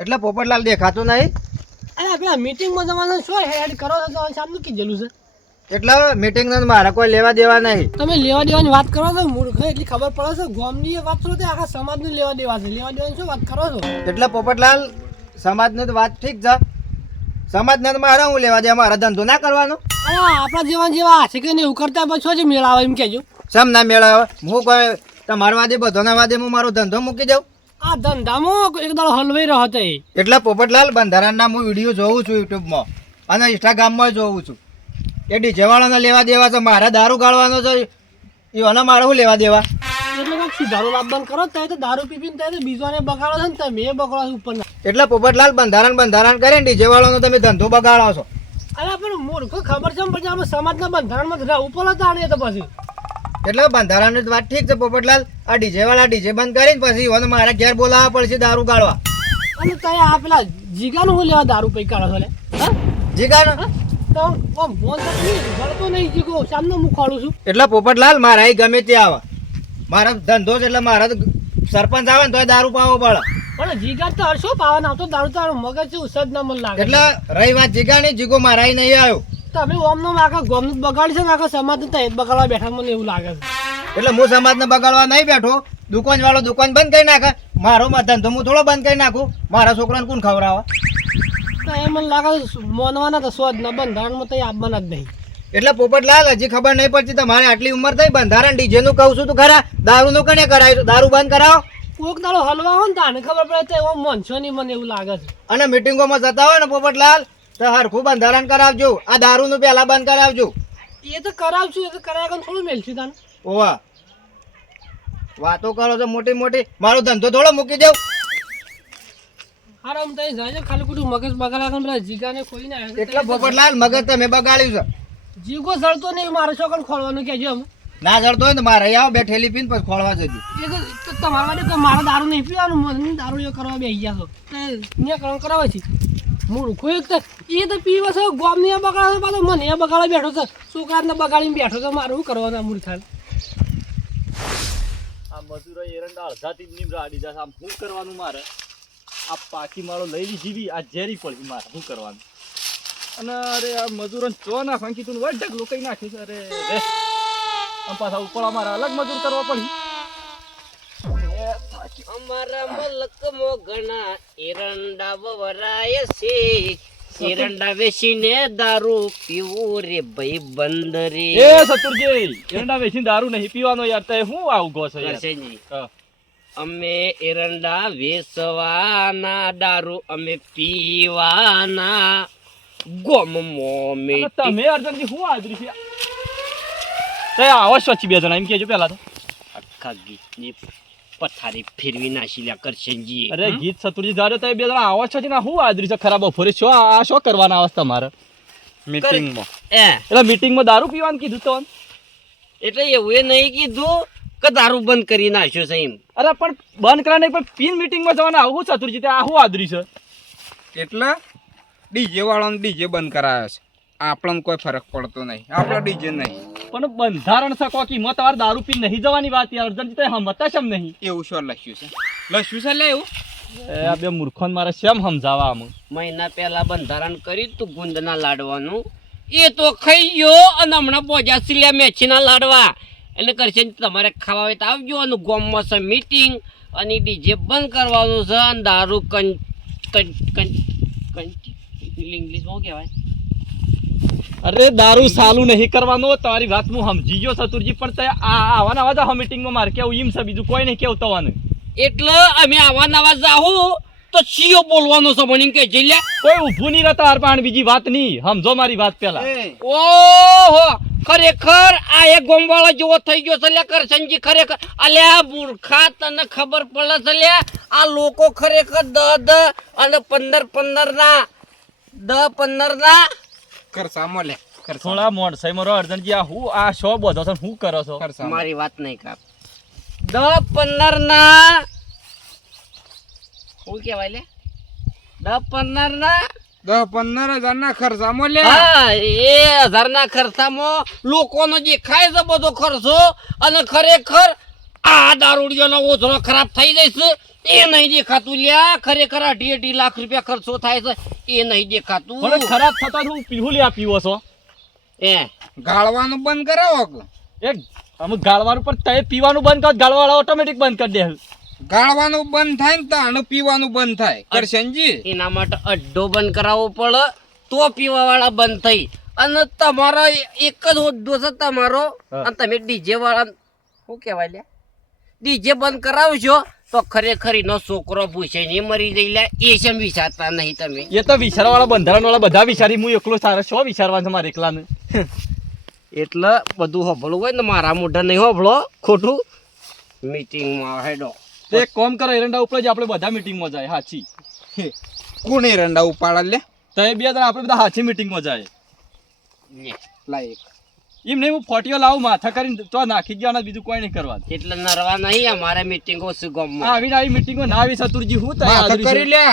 એટલે પોપટલાલ દેખાતો નહીં. અરે પેલા મીટિંગમાં જવાનું શું હેડ કરો છો તો સામનું કીધેલું છે એટલે મીટિંગ મારા કોઈ લેવા દેવા નહીં. તમે લેવા દેવાની વાત કરો છો મૂર્ખ એટલી ખબર પડે છે ગામની વાત કરો તો આખા સમાજનું લેવા દેવા છે લેવા દેવાની શું વાત કરો છો એટલે પોપટલાલ સમાજની તો વાત ઠીક છે. સમાજને તો મારે હું લેવા દે, મારા ધંધો ના કરવાનો. અરે આપણા જેવા છે કે નહીં ઉકળતા પછી શું મેળ આવે એમ કહેજો. સમ ના મેળાવે હું કોઈ તમારા વાદે બધોના વાદે હું મારો ધંધો મૂકી દઉં. આ ધંધામાં એક દાડો હલવાઈ રહ્યો હતો એટલે પોપટલાલ બંધારણના હું વિડીયો જોઉં છું યુટ્યુબમાં અને ઇન્સ્ટાગ્રામમાં જોઉં છું. એ ડીજે વાળાને લેવા દેવા છે, મારે દારૂ ગાળવાનો છે એવાને મારે શું લેવા દેવા. એટલે કાંઈક દારૂ લાભ કરો તો દારૂ પીપીને થાય બીજોને બગાડો છે ને તમે એ બગાડો ઉપર. એટલે પોપટલાલ બંધારણ કરે ને ડીજે વાળાનો તમે ધંધો બગાડો છો. અરે પણ મૂર્ખો ખબર છે પછી અમે સમાજના બંધારણમાં ઉપર હતા આણીએ તો પછી. એટલે બંધારણની વાત ઠીક છે પોપટલાલ, આ ડીજે વાળા ડીજે બંધ કરીને પછી એને મારા ઘેર બોલાવવા પડશે દારૂ ગાળવા. અને ત્યાં આ પેલા જીગાનું હું લેવા દારૂ પૈ કાઢો છો લે જીગાનું તો ફોન તો નહીં જીગો સામને હું ખોડું છું. એટલે પોપટલાલ મારા ગમે તે આવે, મારો ધંધો છે એટલે મારા સરપંચ આવે ને તો દારૂ પાવો પડે. પણ જીગા તો હરશો પાવાનો આવતો દારૂ તો મગજ છે ઉસદ ના મન લાગે. એટલે રહી વાત જીગાની, જીગો મારા નહીં આવ્યો. તમે ઓમનો આખા ગોમનું બગાડી છે ને આખા સમાજ તો બગાડવા બેઠા મને એવું લાગે છે. એટલે હું સમાજને બગાડવા નહીં બેઠો. દુકાન વાળો દુકાન બંધ કરી નાખે, મારો ધંધો હું થોડો બંધ કરી નાખું. મારા છોકરાને કોણ ખવડાવે? તો એ મને લાગે મોનવાના તો સ્વાદ ના બંધારણમાં તો આપવાના જ નહીં. એટલે પોપટલાલ હજી ખબર નહીં પડતી તમારે આટલી ઉંમર થઈ બંધારણ ડીજે નું કહું છું તો ખરા, દારૂ નું કને કરાય? દારૂ બંધ કરાવો. કોક દાડો હલવા હોય ને તાને ખબર પડે તો એવો મનસો નહીં મને એવું લાગે છે. અને મિટિંગોમાં જતા હોય ને પોપટલાલ તો હરખું બંધારણ કરાવજો, આ દારૂ નું પેલા બંધ કરાવજો. એ તો કરાવશું, એ તો કરાય થોડું મેલશું તાને. ઓવા વાતો કરો છો મોટી મોટી, મારો ધંધો થોડો મૂકી દઉં. હારા હું તઈ જાય ખાલી ખોટું મગજ બગાડ્યા પેલા જીગાને ખોઈ ના. એટલે પોપટલાલ મગજ તમે બગાડ્યું છે. જીગો સળતો નહીં મારે છોકરાને ખોલવાનું કહેજો અમે. ના જડતો હોય ને મારે આવો બે ઠેલી પીને પછી ખોળવા જજો. એ તો તમારા માટે મારે દારૂ નહીં પીવાનું, મને દારૂ એ કરવા બેસી ગયા છો ને કરવા કરાવે છે મૂર્ખો. એક તો એ તો પીવે છે ગોમને બગાડે પાછો મને એ બગાડે બેઠો છે, છોકરાને બગાડીને બેઠો છે. મારે શું કરવાનું આ મૂર્ખાને? આ મજૂરો એરંડા અડધાથી જ નીમરાડી જશે. આમ શું કરવાનું મારે? આ પાકી મારો લઈ જીવી આ ઝેરી પડી મારે શું કરવાનું? અને અરે આ મજૂરોને ચો ના ફાંકી તું વડ ઢગલો કઈ નાખ્યું છે. અરે રે આમ પાછા ઉપર અમારે અલગ મજૂર કરવા પડી. અમારા મલકમો ઘણા એરંડા વવરાય છે, એરંડા વેચીને દારૂ પીવું રે ભાઈ બંધ રે. એ સતુરજી એરંડા વેચીને દારૂ નહીં પીવાનો યાર, તે હું આવું ગો છો યાર? અમે એરંડા વેચવાના, દારૂ અમે પીવાના. ગોમમાં તમે અર્જનજી શું આદરી છે? તે આવો સ્વચ્છી બે જણા એમ કેજો પેલા તો. આખા ગીતની પથારી ફેરવી નાખી લ્યા કરશનજી. અરે ગીત સતુરજી ધારો તો બે જણા આવો છો ને શું આદરી છે ખરાબ બપોરે છો આ શું કરવાના આવસ તમારે મીટિંગમાં? એટલે મીટિંગમાં દારૂ પીવાનું કીધું તો એટલે એવું એ નહીં કીધું કે દારૂ બંધ કરી નાખ્યો છે એમ. અરે પણ બંધ કરા નહીં પણ પીન મીટિંગમાં જવાના આવું સતુરજી તે આ શું આદરી છે? એટલે ડીજે વાળાને ડીજે બંધ કરાયો છે, આપણને કોઈ ફરક પડતો નહીં, આપણો ડીજે નહીં. પણ બંધારણ છે કોકી મત તમારે દારૂ પીને નહીં જવાની વાત યાર અર્જનજી તે હમતા શેમ નહીં? એવું શું લખ્યું છે? લખ્યું છે લે એવું? આ બે મૂર્ખોને મારે શેમ સમજાવવા આમ? મહિના પહેલા બંધારણ કર્યું તું ગુંદના લાડવાનું, એ તો ખાઈ ગયો અને હમણાં બોજા સિલ્યા મેથીના લાડવા. એટલે કરશે તમારે ખાવા હોય તો આવજો. અને ગામમાં છે મીટિંગ અને ડીજે બંધ કરવાનું છે અને દારૂ ઇંગ્લિશમાં કહેવાય. અરે દારૂ ચાલુ નહીં કરવાનું, તમારી વાત હું સમજી ગયો સતુરજી, પણ તે આવાના આવા જાવ મીટિંગમાં મારે કેવું એમ છે, બીજું કોઈ નહીં કેવું તવાનું. એટલે અમે આવા નવા જાહું તો સીઓ બોલવાનો છે મને કે જઈ કોઈ ઊભું નહીં રહેતા હાર પણ બીજી વાત નહીં સમજો મારી વાત પેલા. ઓહો ખરેખર આ એક ગોમવાળો જેવો થઈ ગયો છે લ્યા કરશનજી. ખરેખર અલ્યા મૂર્ખા તને ખબર પડે છે લ્યા આ લોકો ખરેખર 10 અને 15 ના કરસામો લે થોડા મોડસાઈ મારો અર્જનજી આ હું આ શો બધો છે હું કરો છો? મારી વાત નહીં કાપ 10-15 ના શું કહેવાય લે 10-15 ના 10-15 હજારના ખર્ચામાં લે. હા એ 1000 ના ખર્ચામાં લોકોનો જે ખાય છે બધો ખર્ચો અને ખરેખર આ દારૂડિયાનો ઓછરો ખરાબ થઈ જશે એ નહીં દેખાતું લ્યા. ખરેખર 2.5 લાખ રૂપિયા ખર્ચો થાય છે એ નહીં દેખાતું. પણ ખરાબ થતા હું પીવું લે પીવો છો એ ગાળવાનું બંધ કરાવો કે? એક અમુક ગાળવાનું પણ તે પીવાનું બંધ કર, ગાળવાળા ઓટોમેટિક બંધ કરી દે. ગાળવાનું બંધ થાય ને તાણ પીવાનું બંધ થાય કરશનજી. એના માટે અડ્ડો બંધ કરાવવો પડે તો પીવાવાળા બંધ થઈ. અને તમારો એક જ હોદ્દો છે તમારો અને તમે ડીજે વાળા શું કહેવાય લ્યા ડીજે બંધ કરાવશો તો ખરેખર એનો છોકરો પૂછે ને મરી જઈ લે એ શેમ વિચારતા નહીં તમે. એ તો વિચારવાળા બંધારણ વાળા બધા વિચારી, હું એકલો સારો શું વિચારવાનું છે મારે એકલાને. એટલે બધું હોભળવું હોય ને મારા મોઢા નહીં હોભળો ખોટું. મીટિંગમાં હેડો તે એક કામ કરો, એરંડા ઉપર જ આપણે બધા મીટિંગમાં જાય હાચી. કોને રંડા ઉપાડા લે? તો એ 2 જણા આપણે બધા હાચી મીટિંગમાં જાય. લાઈક એમ નહીં હું ફોટીઓ લાવું માથા કરીને તો નાખી જવાના, બીજું કોઈ નહીં કરવાનું. એટલે નરવા નહીં અમારે મીટિંગો છે ગામમાં. આવીને આવી મીટિંગમાં ના આવી સતુરજી હું માથા કરી લે.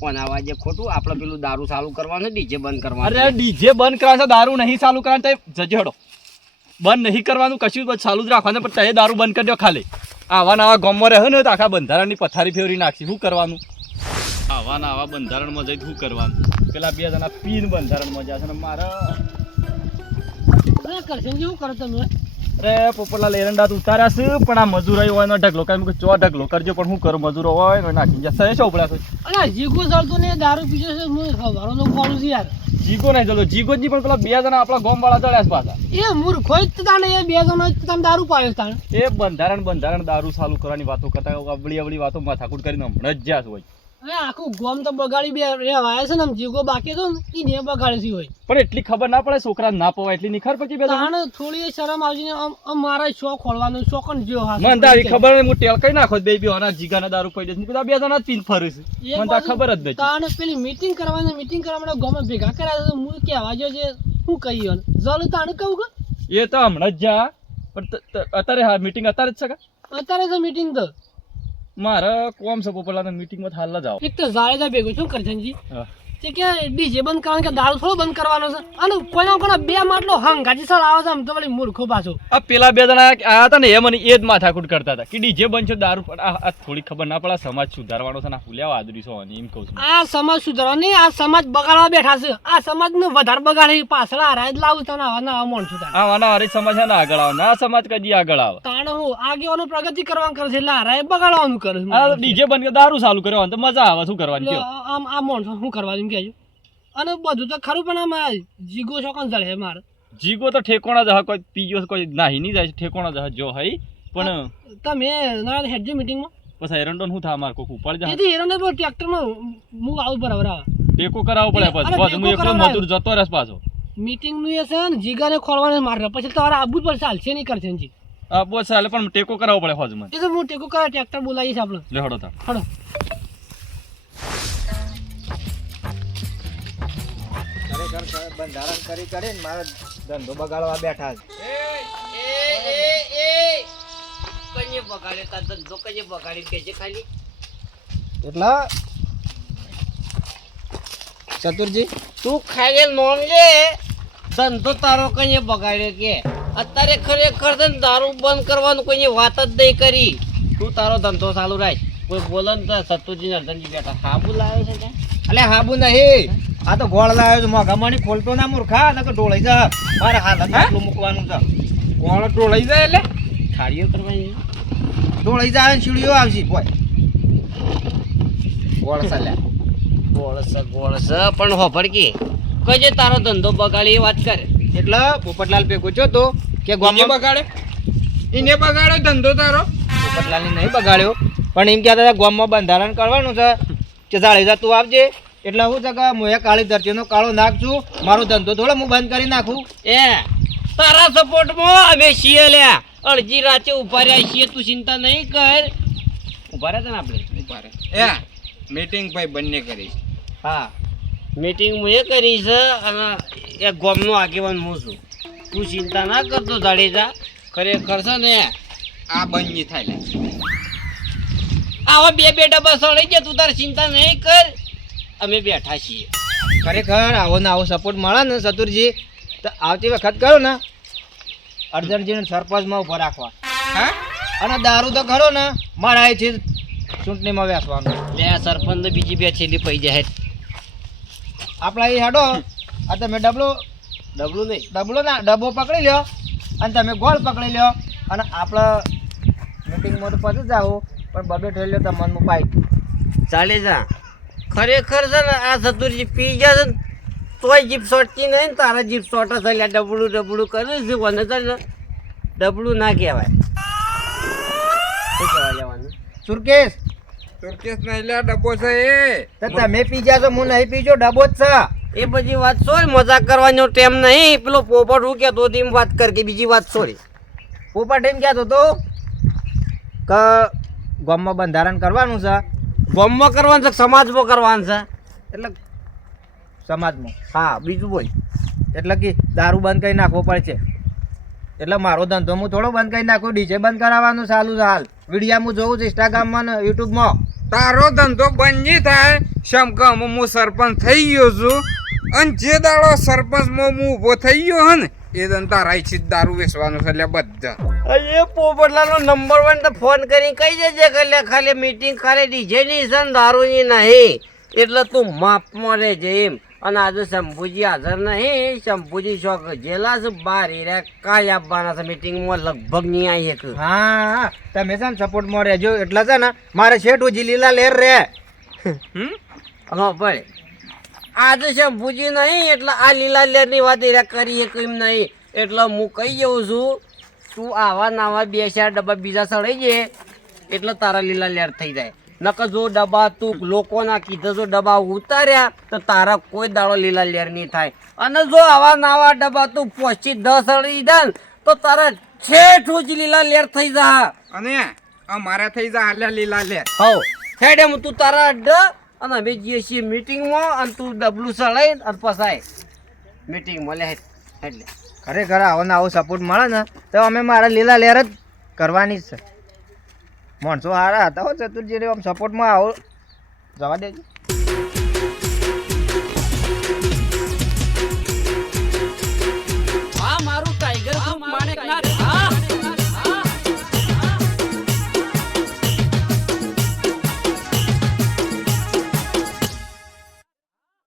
કોણ અવાજે ખોટું આપણે પેલું દારૂ ચાલુ કરવાનું ડીજે બંધ કરવાનું. અરે ડીજે બંધ કરવાનું છે, દારૂ નહીં ચાલુ કરવાનું. તો જજે હડો બંધ નહીં કરવાનું, કશું બસ ચાલુ જ રાખવાનું. પણ તે દારૂ બંધ કરી દો ખાલી. આવા નવા ગામમાં રહે ને તો આખા બંધારણની પથારી ફેરવી નાખી. શું કરવાનું આવા નવા બંધારણમાં જઈ શું કરવાનું? પેલા 2 જણા પીને બંધારણમાં જશે ને મારા કરશનજી શું કરો તમે? અરે પોપટલાલ એરંડા તો ઉતાર્યા છે, પણ આ મજૂરો હોય ને ઢગલો કરી ચો ઢગલો કરજો. પણ શું કરું, મજૂરો હોય ને નાખી જશે. શું ઉપડ્યા છે? અરે જીગો ચાલતો ને દારૂ પીછે છે, હું હવારો નો ખોલું છું યાર. જીગો નહીં ચાલો, જીગો જ નહીં, પણ પેલા 2 જણા આપણા ગામ વાળા ચડ્યા છે પાછા. એ મૂર્ખો જ તાણે એ 2 જણો જ તમે દારૂ પાડ્યો તાણે. એ બંધારણ દારૂ ચાલુ કરવાની વાતો કરતા અવળી વાતો માથાકૂટ કરીને હમણાં જ જ્યાં હોય. અરે આખું ગોમ તો બગાડી બે રેવાય છે ને, આમ જીગો બાકી તો ને એ બગાડે હોય. પણ એટલી ખબર ના પડે, છોકરા ના પવાય એટલી નિખર પછી બે તાણે થોડી શરમ આવજી ને મારા શોખ ખોલવાનો શોખન જેવો હાથ. મને તો આવી ખબર નહીં, હું ટેલ કઈ નાખો બે આના જીગાના દારૂ પડી જશે. બધા 2 જણા જ પીને ફરે છે, મને તો ખબર જ નથી. તાણે પેલી મીટિંગ કરવાની, મીટિંગ કરવા માટે ગામમાં ભેગા કર્યા છે. હું કહેવા જો છે શું કહી જલ તાણે કહું કે એ તો હમણાં જ જા, પણ અત્યારે હા મીટિંગ અત્યારે જ છે કે? અત્યારે તો મીટિંગ તો મારે કોમ છે પોપટલાલ, મીટિંગમાં હાલ જ આવો. એક તો જાડેજા ભેગો છું કરશનજી હા. તે કે ડીજે બંધ કરવાનું કે દારૂ થોડો બંધ કરવાનો છે. અને કોઈના બે માટલો હંગાજી સર આવે છે, આમ તો વળી મૂર્ખો પાછો. આ પેલા 2 જણા આયા હતા ને એ મને એ જ માથાકૂટ કરતા હતા કે ડીજે બંધ છે દારૂ. પણ આ થોડી ખબર ના પડે, સમાજ સુધારવાનો છે ને ફૂલ્યા આદરી છો એમ કહું છું. આ સમાજ સુધારવા નહીં, આ સમાજ બગાડવા બેઠા છે. આ સમાજ ને વધારે બગાડે પાછળ હારાય જ લાવું તને આવા ના માણસો તાણે. આવાના હારી સમાજ છે ને આગળ આવે, ના સમાજ કદી આગળ આવે. તાણે હું આગેવાનો પ્રગતિ કરવાનું કરે છે એટલે હારાય બગાડવાનું કરે છે. આ ડીજે બંધ કે દારૂ ચાલુ કર્યો તો મજા આવે. શું કરવાની એટલે કયો? આમ આ માણસો શું કરવાનું કહેજો. અને બધું તો ખરું, પણ આમાં જીગો ચોકન જળે મારે. જીગો તો ઠેકોણા જહ કોઈ પીજો કોઈ નાહી નહીં જાય, ઠેકોણા જહ જો હઈ. પણ તમે ના હેડજો મીટિંગમાં પછી એરંડો શું થાય મારે કોઈ ઉપાડી જાય, એથી એરોને તો ટ્રેક્ટરમાં હું આવું બરાબર આવે. ટેકો કરાવવો પડે. અરે પછી હું ટેકો એકલો કરાવડાય. મજૂર જતો રહેશ પાછો. મીટિંગનું એ છે ને જીગાને ખોલવાનું મારે, પછી તમારે આવવું જ પડશે, હાલશે નહીં કરશે જી. આ બહુ ચાલે, પણ ટેકો કરાવવો પડે હોજ મને. એ તો હું ટેકો કરા ટ્રેક્ટર બોલાવીશ આપણે. લે હડો તાર. હડો ખરેખર બંધારણ કરી કરીને મારા ધંધો બગાડવા બેઠા છે. કઈ બગાડે તાર ધંધો કઈ બગાડી કે છે ખાલી. એટલે ચતુરજી તું ખાલી નોમ લે, ધંધો તારો કઈ બગાડે કે? અત્યારે ખરેખર તને દારૂ બંધ કરવાનું કોઈ વાત જ નહીં કરી. તું તારો ધંધો ચાલુ રાખ. કોઈ બોલે ને તો સતુજી નરસનજી બેઠા હાબુ લાવે છે ત્યાં. અલે હાબુ નહીં, આ તો ગોળ લાવ્યો છે. મોઘામણી ખોલતો ના મૂર્ખા, નકર ઢોળાઈ જા. મારે હાલ આટલું મૂકવાનું છે. કોણ ટોળાઈ જાય એટલે થાળીઓ કરવાની ઢોળાઈ જાય ને સીડીઓ આવશે કોઈ ગોળ ચાલ્યા. ગોળસ પણ હોભળ કે કજે તારો ધંધો બગાડી એ વાત કરે. એટલે પોપટલાલ ભેગો છો તો કે એને ગામમાં બગાડે, એને બગાડ્યો ધંધો તારો. પોપટલાલને નહીં બગાડ્યો, પણ એમ કહેતા હતા ગામમાં બંધારણ કરવાનું છે કે જાડેજા તું આવજે. એટલે હું છે કે હું એ કાળી ધરતીનો કાળો નાખશું, મારો ધંધો થોડો હું બંધ કરી નાખું. એ તારા સપોર્ટમાં અમે છીએ લ્યા. અડધી રાતે ઉભા રહ્યા છીએ, તું ચિંતા નહીં કર. ઉભા રહ્યા હતા ને આપણે ઉભા રહે. એ મીટિંગ ભાઈ બંને કરીશ. હા મીટિંગ હું એ કરી છે અને એક ગામનો આગેવાન હું છું. તું ચિંતા ના કરતો જાડેજા. ખરેખર છે ને આ બંને થાય લે. આવા બે ડબ્બા સળાઈ ગયા, તું તારે ચિંતા નહીં કર. અમે બેઠા છીએ. ખરેખર આવો ને આવો સપોર્ટ મળે ને ચતુરજી તો આવતી વખત કરો ને અર્જનજીને સરપંચમાં ઉભો રાખવા. હા અને દારૂ તો ખરો ને મારા અહીંથી ચૂંટણીમાં બેસવાનું. લે આ સરપંચ બીજી બે છેલ્લી પૈ જાય. આપણા એ હેડો આ તમે ડબલું નહીં ડબ્બો પકડી લ્યો અને તમે ગોળ પકડી લ્યો અને આપણે મીટિંગમાં તો પછી જ આવું પણ બબે ઠેલી લ્યો તો મનમાં પાઈ. ચાલે જા. ખરેખર છે ને આ ચતુરજી પી ગયા છે ને તોય જીપ સોટતી નહીં ને તારા જીપ સોટો છે. ડબલું કરે છે કોને છે ને ડબલું ના કહેવાય. શું કહેવાય લેવાનું? સુરકેશ તુર્કેશ નહીં લે ડબ્બો છે એ તો તમે પી જા છો હું નહીં પીજો ડબ્બો જ છે. એ બધી વાત સોરી, મજાક કરવાનો ટાઈમ નહીં. પેલો પોપટ હું કહેતો હતો એમ વાત કર કે બીજી વાત સોરી. પોપટ એમ કહેતો હતો કે ગામમાં બંધારણ કરવાનું છે ગામમાં કરવાનું છે સમાજમાં કરવાનું છે? એટલે સમાજમાં હા બીજું બોલ. એટલે કે દારૂ બંધ કરી નાખવો પડશે. એટલે મારો ધંધો હું થોડો બંધ કરી નાખું, ડીજે બંધ કરાવવાનું ચાલુ છે હાલ. વિડીયા હું જોઉં છું ઇન્સ્ટાગ્રામમાં ને યુટ્યુબમાં. તારો ધંધો બંધ નહીં થાય શમકમ હું સરપંચ થઈ ગયો છું અને જે દાડો સરપંચમાં હું ઊભો થઈ ગયો હે ને એ દન તારા ઈચ્છિત દારૂ વેચવાનું છે એટલે બધા. એ પોપટલાનો નંબર 1 તો ફોન કરી કહી દેજે કે લે ખાલી મીટિંગ ખાલી ડીજે ની છે ને દારૂની નહીં, એટલે તું માપમાં રહેજે એમ. અને આજે શંભુજી હાજર નહીં. શંભુજી શોખ જેલા છે બાર રે કાલ આવવાના છે મીટિંગમાં, લગભગ નહીં આવી એક. હા તમે છે ને સપોર્ટમાં રહેજો. એટલે છે ને મારે શેઠ ઉજી લીલા લેર રે. હા પડે આજે શંભુજી નહીં એટલે આ લીલા લેરની વાત એરા કરી એમ નહીં. એટલે હું કહી જઉં છું તું આવા નાવા 2-4 ડબ્બા બીજા સડાઈ જાય એટલે તારા લીલા લેર થઈ જાય. નકર જો ડબ્બા તું લોકોના કીધા જો ડબ્બા ઉતાર્યા તો તારા કોઈ દાડો લીલા લેર નહીં થાય. અને જો આવા નાવા ડબ્બા તું 5 થી 10 સડી દે તો તારા છેઠું જ લીલા લેર થઈ જા. અને અમારે થઈ જા એટલે લીલા લે હવ હેડે તું તારા અડ્ડા અને અમે જઈએ છીએ મીટિંગમાં અને તું ડબલું સડાઈ અને પસાય મીટિંગમાં લે એટલે. ખરેખર આવો ને આવો સપોર્ટ મળે ને તો અમે મારા લીલા લેર જ કરવાની જ છે. માણસો સારા હતા હો ચતુરજી, આમ સપોર્ટમાં આવો જવા દેજો.